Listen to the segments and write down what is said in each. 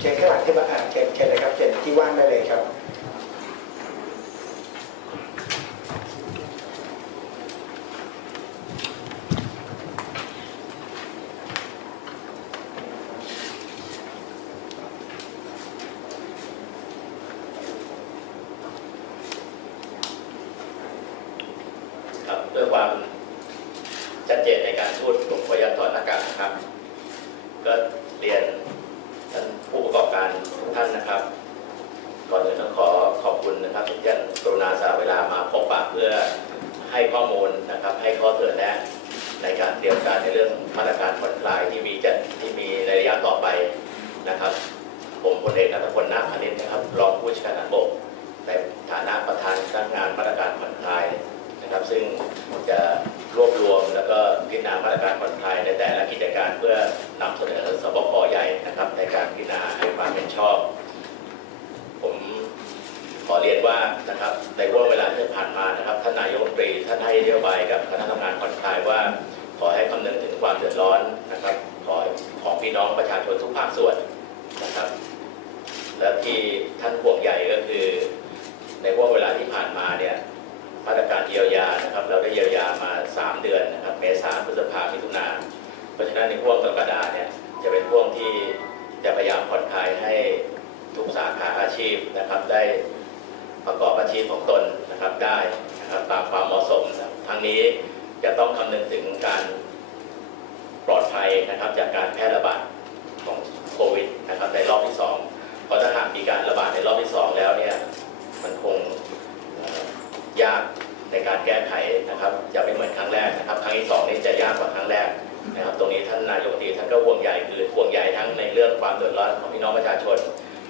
เชิญข้างหลังที่มาอ่านเชิญเชิญเลยครับเชิญที่ว่างได้เลยครับครับเพื่อความชัดเจนในการพูดผมขออนุญาตถอดหน้ากากนะครับ ก็เรียน ท่านผู้ประกอบการทุกท่านนะครับ ก่อนอื่นต้องขอขอบคุณนะครับที่ท่านกรุณาสละเวลามาพบปะเพื่อให้ข้อมูลนะครับ ให้ข้อเสนอแนะในการเตรียมการในเรื่องมาตรการผ่อนคลายที่มีจะที่มีในระยะต่อไปนะครับ ผมพลเอกนัทพลนาคพานิชนะครับรองผู้ว่าการทหารบกในฐานะประธานคณะงานมาตรการผ่อนคลายนะครับ ซึ่งจะ รวบรวม แล้วก็พิจารณามาตรการผ่อนคลายในแต่ละกิจการเพื่อนำเสนอสบคใหญ่นะครับ ในการพิจารณาให้ความเห็นชอบ ผมขอเรียนว่านะครับในช่วเวลาที่ผ่านมานะครับท่านนายกตรีท่านให้นโยบายกับคณะทำงานผ่อนคลายว่า ขอให้คำนึงถึงความเดือดร้อนนะครับ ขอของพี่น้องประชาชนทุกภาคส่วนนะครับ และที่ท่านห่วงใหญ่ก็คือ ในช่วเวลาที่ผ่านมาเนี่ยมาตรการเยียวยานะครับ เราได้เยียวยามา 3 เดือนนะครับเมษาพฤษภามิถุนาเพราะฉะนั้นในช่วงกรกฎาเนี่ยจะเป็นช่วงที่จะพยายามผ่อนคลายให้ทุกสาขาอาชีพนะครับได้ประกอบอาชีพของตนนะครับได้นะครับตามความเหมาะสมครับทั้งนี้จะต้องคำนึงถึงการปลอดภัยนะครับจากการแพร่ระบาดของโควิดนะครับในรอบที่สองเพราะถ้าหากมีการระบาดในรอบที่สองแล้วเนี่ยมันคงยาก ในการแก้ไขนะครับจะไม่เหมือนครั้งแรกนะครับ ครั้งที่สองนี่จะยากกว่าครั้งแรกนะครับ ตรงนี้ท่านนายกตีท่านก็ห่วงใยคือห่วงใยทั้งในเรื่องความเดือดร้อนของพี่น้องประชาชน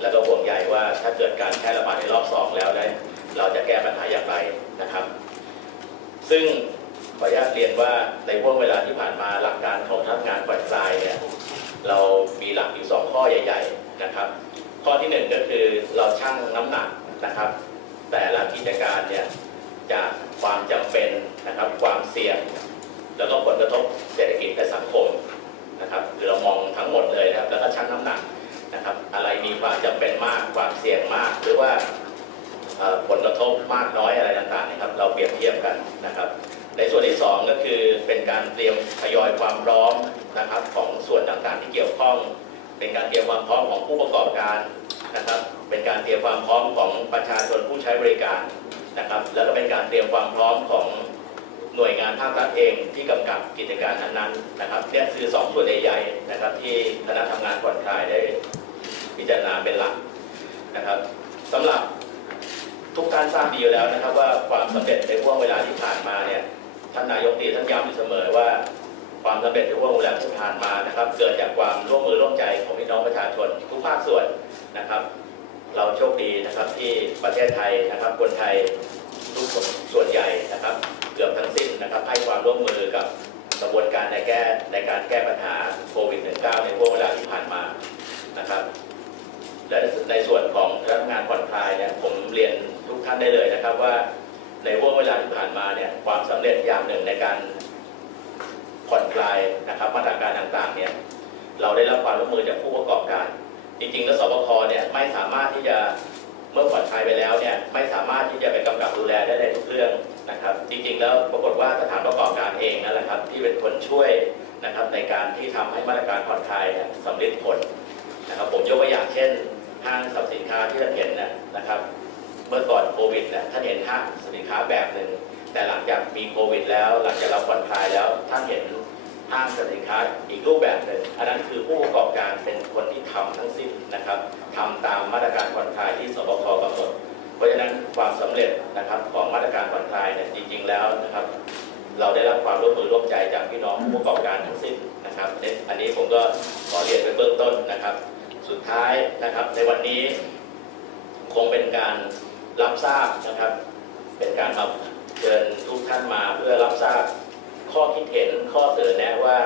แล้วก็ห่วงใยว่าถ้าเกิดการแพร่ระบาดในรอบสองแล้วเนี่ยเราจะแก้ปัญหาอย่างไรนะครับ ซึ่งขออนุญาตเรียนว่าในช่วงเวลาที่ผ่านมาหลักการของทัพงานผ่อนคลายเนี่ยเรามีหลักอยู่สองข้อใหญ่ ๆนะครับ ข้อที่หนึ่งก็คือเราชั่งน้ำหนักนะครับ แต่ละกิจการเนี่ยจากความจำเป็ นะครับความเสี่ยง แล้วก็ผลกระทบเศรษฐกิจและสังคมนะครับคือเรามองทั้งหมดเลยนะครับแล้วก็ชั่งน้ำหนักนะครับอะไรมีความจำเป็นมากความเสี่ยงมาก หรือว่าผลกระทบมากน้อยอะไรต่างๆนะครับ เราเปรียบเทียบกันนะครับ ในส่วนที่สองก็คือเป็นการเตรียมทยอยความพร้อมนะครับของส่วนต่างๆที่เกี่ยวข้อง เป็นการเตรียมความพร้อมของผู้ประกอบการนะครับ เป็นการเตรียมความพร้อมของประชาชนผู้ใช้บริการนะครับ แล้วก็เป็นการเตรียมความพร้อมของ หน่วยงานภาครัฐเองที่กำกับกิจการนั้นๆนะครับเนี่ยคือสองส่วนใหญ่ๆนะครับ ที่คณะทำงานผ่อนคลายได้พิจารณาเป็นหลักนะครับสำหรับทุกท่านทราบดีอยู่แล้วนะครับ ว่าความสำเร็จในช่วงเวลาที่ผ่านมาเนี่ยท่านนายกตีท่านย้ำอยู่เสมอว่าความสำเร็จในช่วงเวลาที่ผ่านมานะครับ เกิดจากความร่วมมือร่วมใจของพี่น้องประชาชนทุกภาคส่วนนะครับ เราโชคดีนะครับที่ประเทศไทยนะครับคนไทยทุกส่วนใหญ่นะครับ กือบทั้งสิ้นนะครับให้ความร่วมมือกับกระบวนการในแก้ในการแก้ปัญหาโควิด -19 ในช่วงเวลาที่ผ่านมานะครับและในส่วนของพนักงานผ่อนคลายเนี่ยผมเรียนทุกท่านได้เลยนะครับว่าในช่วงเวลาที่ผ่านมาเนี่ยความสำเร็จอย่างหนึ่งในการผ่อนคลายนะครับมาตรการต่างๆเนี่ยเราได้รับความร่วมมือจากผู้ประกอบการ จริงๆแล้วสบคเนี่ยไม่สามารถที่จะเมื่อผ่อนคลายไปแล้วเนี่ยไม่สามารถที่จะไปกำกับดูแลได้ในทุกเรื่องนะครับจริงๆแล้วปรากฏว่าสถานประกอบการเองนั่นแหละครับที่เป็นคนช่วยนะครับในการที่ทำให้มาตรการผ่อนคลายเนี่ยสำเร็จผลนะครับผมยกตัวอย่างเช่นห้างสรรพสินค้าที่ท่านเห็นนะนะครับเมื่อก่อนโควิดนี่ยท่านเห็นห้างสินค้าแบบหนึ่งแต่หลังจากมีโควิด แล้วหลังจากเราผ่อนคลายแล้วท่านเห็นห้างสินค้าอีกรูปแบบหนึ่งอันนั้นคือผู้ประกอบการเป็นคนที่ทำทั้งสิ้นนะครับทำตามมาตรการผ่อนคลายที่สบคกำหนด เพราะฉะนั้นความสำเร็จนะครับของมาตรการผ่อนคลายเนี่ยจริง ๆ แล้วนะครับ เราได้รับความร่วมมือร่วมใจจากพี่น้องผู้ประกอบการทั้งสิ้นนะครับเนี่ยอันนี้ผมก็ขอเรียนไปเบื้องต้นนะครับ สุดท้ายนะครับในวันนี้คงเป็นการรับทราบนะครับ เป็นการมาเชิญทุกท่านมาเพื่อรับทราบข้อคิดเห็นข้อเสนอแนะว่า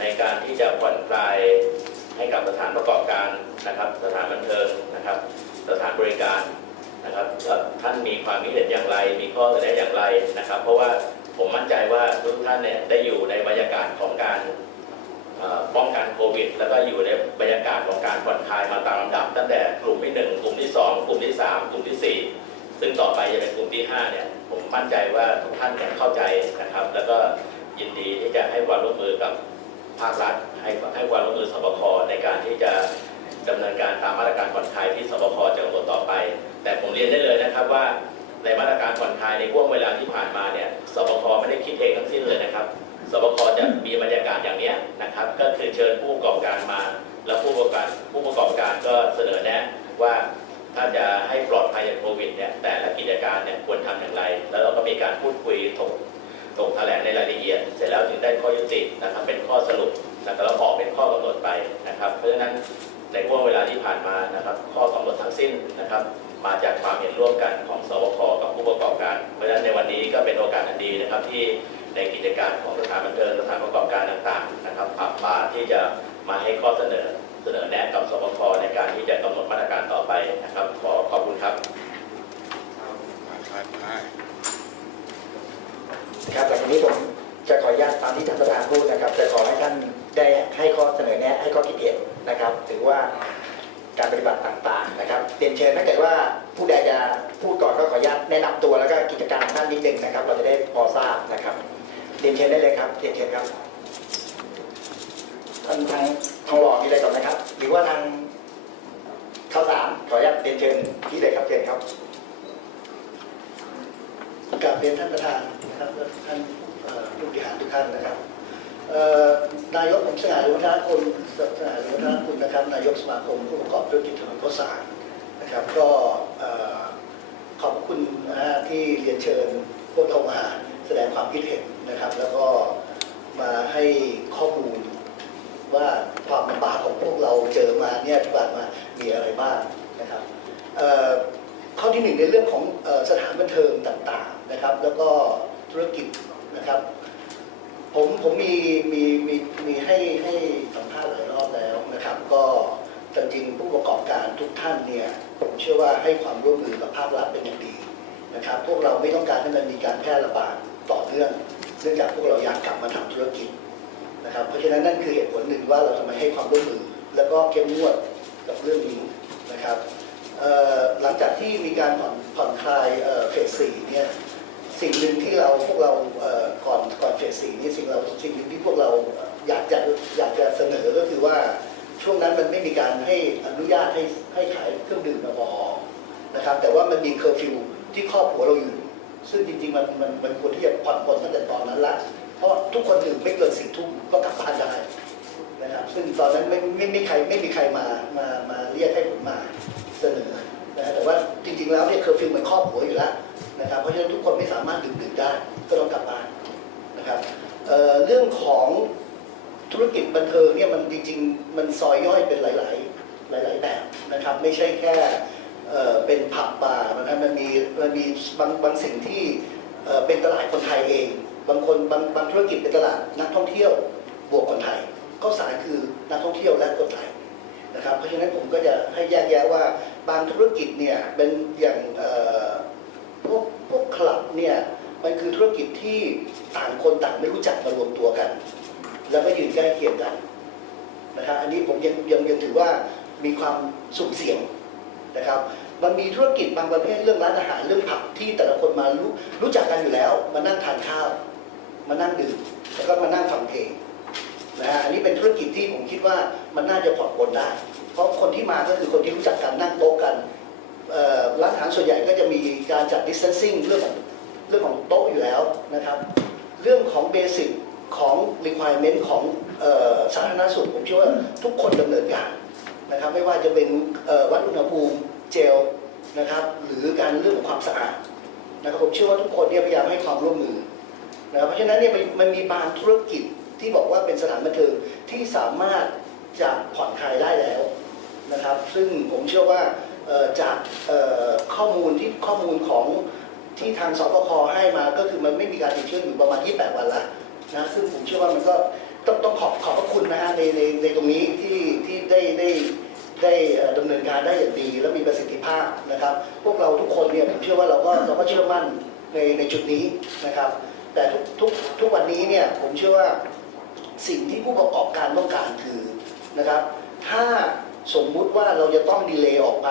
ในการที่จะผ่อนคลายให้กับสถานประกอบการนะครับ สถานบันเทิงนะครับ สถานบริการ นะครับท่านมีความคิดเห็นอย่างไร มีข้อเสนออย่างไรนะครับ เพราะว่าผมมั่นใจว่าทุกท่านเนี่ยได้อยู่ในบรรยากาศของการป้องกันโควิด แล้วก็อยู่ในบรรยากาศของการผ่อนคลายมาตามลำดับ ตั้งแต่กลุ่มที่หนึ่งกลุ่มที่สองกลุ่มที่สามกลุ่มที่สี่ซึ่งต่อไปจะเป็นกลุ่มที่ห้าเนี่ย ผมมั่นใจว่าทุกท่านเนี่ยเข้าใจนะครับ แล้วก็ยินดีที่จะให้ความร่วมมือกับภาครัฐให้ให้ความร่วมมือสบคในการที่จะดำเนินการตามมาตรการผ่อนคลายที่สบคจะกำหนดต่อไป แต่ผมเรียนได้เลยนะครับว่าในมาตรการผ่อนคลายในห่วงเวลาที่ผ่านมาเนี่ยสบคไม่ได้คิดเองทั้งสิ้นเลยนะครับสบคจะมีบรรยากาศอย่างเนี้ยนะครับ ก็คือเชิญผู้ประกอบการมา แล้วผู้ประกอบการผู้ประกอบการก็เสนอแนะว่าถ้าจะให้ปลอดภัยจากโควิดเนี่ย มานะครับข้อกำหนดทั้งสิ้นนะครับ มาจากความเห็นร่วมกันของสบคกับผู้ประกอบการ เพราะฉะนั้นในวันนี้ก็เป็นโอกาสอันดีนะครับที่ในกิจการของสถานบันเทิงสถานประกอบการต่างๆนะครับผับบาร์ที่จะมาให้ข้อเสนอเสนอแนะกับสบคในการที่จะกำหนดมาตรการต่อไปนะครับ ขอขอบคุณครับครับแต่วันนี้ผมจะขออนุญาตตามที่ท่านประธานพูดนะครับ จะขอให้ท่านได้ให้ข้อเสนอแนะให้ข้อคิดเห็นนะครับ ถือว่า การปฏิบัติต่างๆนะครับเรียนเชิญถ้าเกิดว่าผู้ใดจะพูดก่อนก็ขออนุญาตแนะนำตัวแล้วก็กิจการของท่านนิดนึงนะครับ เราจะได้พอทราบนะครับเรียนเชิญได้เลยครับเรียนเชิญครับท่านทางทองหล่อมีอะไรก่อนนะครับ หรือว่าทางข้าวสารขออนุญาตเรียนเชิญที่เลยครับเชิญครับกราบเรียนท่านประธานนะครับและท่านเอ่อผู้บริหารทุกท่านนะครับเอ่อ นายกสง่าหรือวัฒนคุณสง่าหรือวัฒนคุณนะครับ นายกสมาคมผู้ประกอบธุรกิจถนนข้าวสารนะครับ ก็ขอบคุณนะฮะที่เรียนเชิญพวกเรามาแสดงความคิดเห็นนะครับ แล้วก็มาให้ข้อมูลว่าความลำบากของพวกเราเจอมาเนี่ยที่ผ่านมามีอะไรบ้างนะครับข้อที่หนึ่งในเรื่องของสถานบันเทิงต่างๆนะครับ แล้วก็ธุรกิจนะครับ ผมผมมีมีมีมีให้ให้สัมภาษณ์หลายรอบแล้วนะครับ ก็จริงๆผู้ประกอบการทุกท่านเนี่ยผมเชื่อว่าให้ความร่วมมือกับภาครัฐเป็นอย่างดีนะครับ พวกเราไม่ต้องการให้มันมีการแพร่ระบาดต่อเนื่องเนื่องจากพวกเราอยากกลับมาทำธุรกิจนะครับ เพราะฉะนั้นนั่นคือเหตุผลหนึ่งว่าเราทำไมให้ความร่วมมือ แล้วก็เข้มงวดกับเรื่องนี้นะครับหลังจากที่มีการผ่อนผ่อนคลายเฟสสี่เนี่ย สิ่งหนึ่งที่เราพวกเราก่อนก่อนเฟสสี่นี่สิ่งเราสิ่งหนึ่งที่พวกเราอยากจะอยากจะเสนอก็คือว่าช่วงนั้นมันไม่มีการให้อนุญาตให้ให้ขายเครื่องดื่มแอลกอฮอล์นะครับ แต่ว่ามันมีเคอร์ฟิวที่ครอบหัวเราอยู่ ซึ่งจริงๆมันมันมันควรที่จะผ่อนปลนตั้งแต่ตอนนั้นละเพราะทุกคนดื่มไม่เกินสี่ทุ่มก็กลับบ้านได้นะครับ ซึ่งตอนนั้นไม่ไม่ไม่มีใครไม่มีใครมามามาเรียกให้ผมมาเสนอ นะแต่ว่าจริงๆแล้วเนี่ยเคอร์ฟิวมันครอบหัวอยู่แล้วนะครับเพราะฉะนั้นทุกคนไม่สามารถดื่มดื่มได้ก็ต้องกลับบ้านนะครับเเรื่องของธุรกิจบันเทิงเนี่ยมันจริงๆ มันซอยย่อยเป็นหลายๆ หลาย ๆ แบบนะครับ ไม่ใช่แค่เเป็นผับบาร์นะครับมันมีมันมีบางบางสิ่งที่เอ่อเป็นตลาดคนไทยเอง บางคนบางบางธุรกิจเป็นตลาดนักท่องเที่ยวบวกคนไทย ก็สายคือนักท่องเที่ยวและคนไทย นะครับ เพราะฉะนั้นผมก็จะให้แยกแยะว่าบางธุรกิจเนี่ยเป็นอย่างพวกพวกคลับเนี่ยมันคือธุรกิจที่ต่างคนต่างไม่รู้จักมารวมตัวกัน แล้วก็ยืนใกล้เคียงกันนะครับอันนี้ผมยังยังยังถือว่ามีความสุ่มเสี่ยงนะครับมันมีธุรกิจบางประเภทเรื่องร้านอาหารเรื่องผับที่แต่ละคนมารู้รู้จักกันอยู่แล้ว มานั่งทานข้าว มานั่งดื่มแล้วก็มานั่งฟังเพลง นะฮะอันนี้เป็นธุรกิจที่ผมคิดว่ามันน่าจะผ่อนปลนได้ เพราะคนที่มาก็คือคนที่รู้จักกันนั่งโต๊ะกันร้านอาหารส่วนใหญ่ก็จะมีการจัด distancing เรื่องของเรื่องของโต๊ะอยู่แล้วนะครับ เรื่องของเบสิกของ requirement ของออสาธารณสุขผมเชื่อว่าทุกคนดำเนินการนะครับ ไม่ว่าจะเป็นวัดอุณหภูมิเจลนะครับหรือการเรื่องของความสะอาดนะครับผมเชื่อว่าทุกคนเนี่ยพยายามให้ความร่วมมือนะครับเพราะฉะนั้นเนี่ยมันมีบางธุรกิจ ที่บอกว่าเป็นสถานบันเทิงที่สามารถจะผ่อนคลายได้แล้วนะครับ ซึ่งผมเชื่อว่าจากข้อมูลที่ข้อมูลของที่ทางสปคให้มาก็คือมันไม่มีการติดเชื้ออยู่ประมาณ 28 วันละนะซึ่งผมเชื่อว่ามันก็ต้องต้องขอบขอบพระคุณนะฮะในในในตรงนี้ที่ที่ได้ได้ได้ดำเนินการได้อย่างดี และมีประสิทธิภาพนะครับ พวกเราทุกคนเนี่ยผมเชื่อว่าเราก็เราก็เชื่อมั่นในในจุดนี้นะครับ แต่ทุกทุกทุกวันนี้เนี่ยผมเชื่อว่า สิ่งที่ผู้ประกอบการต้องการคือนะครับ ถ้าสมมุติว่าเราจะต้องดีเลย์ออกไป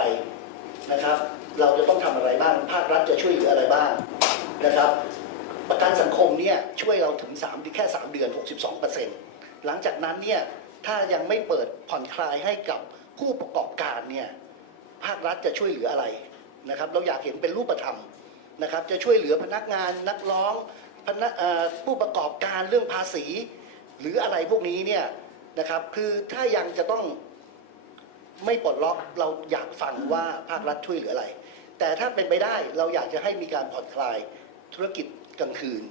นะครับ เราจะต้องทำอะไรบ้าง ภาครัฐจะช่วยเหลืออะไรบ้างนะครับ ประกันสังคมเนี่ยช่วยเราถึง3แค่ 3 เดือน 62%หลังจากนั้นเนี่ยถ้ายังไม่เปิดผ่อนคลายให้กับผู้ประกอบการเนี่ยภาครัฐจะช่วยเหลืออะไรนะครับ เราอยากเห็นเป็นรูปธรรมนะครับ จะช่วยเหลือพนักงานนักร้องพนักผู้ประกอบการเรื่องภาษี หรืออะไรพวกนี้เนี่ยนะครับ คือถ้ายังจะต้องไม่ปลดล็อกเราอยากฟังว่าภาครัฐช่วยเหลืออะไร แต่ถ้าเป็นไปได้เราอยากจะให้มีการผ่อนคลายธุรกิจกลางคืน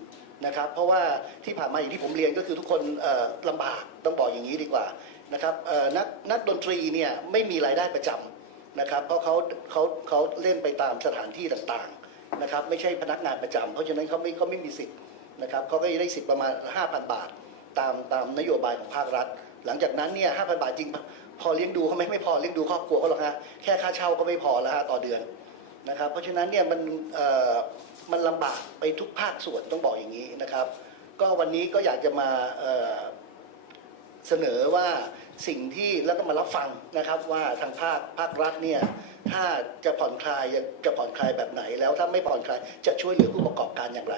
นะครับ เพราะว่าที่ผ่านมาอย่างที่ผมเรียนก็คือทุกคนเอ่อลำบากต้องบอกอย่างนี้ดีกว่านะครับนักนักดนตรีเนี่ยไม่มีรายได้ประจำนะครับ เพราะเขาเขาเขาเล่นไปตามสถานที่ต่างๆนะครับ ไม่ใช่พนักงานประจำเพราะฉะนั้นเขาไม่เขาไม่มีสิทธิ์นะครับเขาก็ได้สิทธิ์ประมาณ 5,000 บาท ตามตามนโยบายของภาครัฐ หลังจากนั้นเนี่ย5,000บาทจริงพอเลี้ยงดูเขาไหม่ไม่พอเลี้ยงดูครอบครัวเขาหรอกฮะแค่ค่าเช่าก็ไม่พอแล้วฮะต่อเดือนนะครับ เพราะฉะนั้นเนี่ยมันมันลำบากไปทุกภาคส่วนต้องบอกอย่างนี้นะครับ ก็วันนี้ก็อยากจะมาเอ่อเสนอว่าสิ่งที่แล้วก็มารับฟังนะครับว่าทางภาคภาครัฐเนี่ยถ้าจะผ่อนคลายจะผ่อนคลายแบบไหน แล้วถ้าไม่ผ่อนคลายจะช่วยเหลือผู้ประกอบการอย่างไร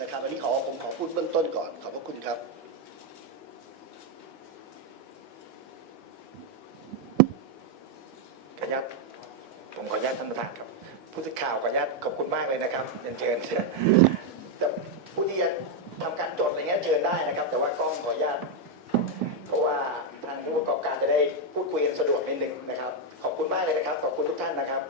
นะครับ อันนี้ขอผมขอพูดเบื้องต้นก่อนขอบพระคุณครับ ขออนุญาตผมขออนุญาตท่านประธานครับ ผู้สื่ อข่าวขออนุญาตขอบคุณมากเลยนะครับเรียนเชิญแต่ผู้ที่จะทำการจดอะไรเงี้ยเชิญได้นะครับ แต่ว่ากล้องขออนุญาตเพราะว่าทางผู้ประกอบการจะได้พูดคุยกันสะดวกนิดนึงนะครับ ขอบคุณมากเลยนะครับ ขอบคุณทุกท่านนะครับ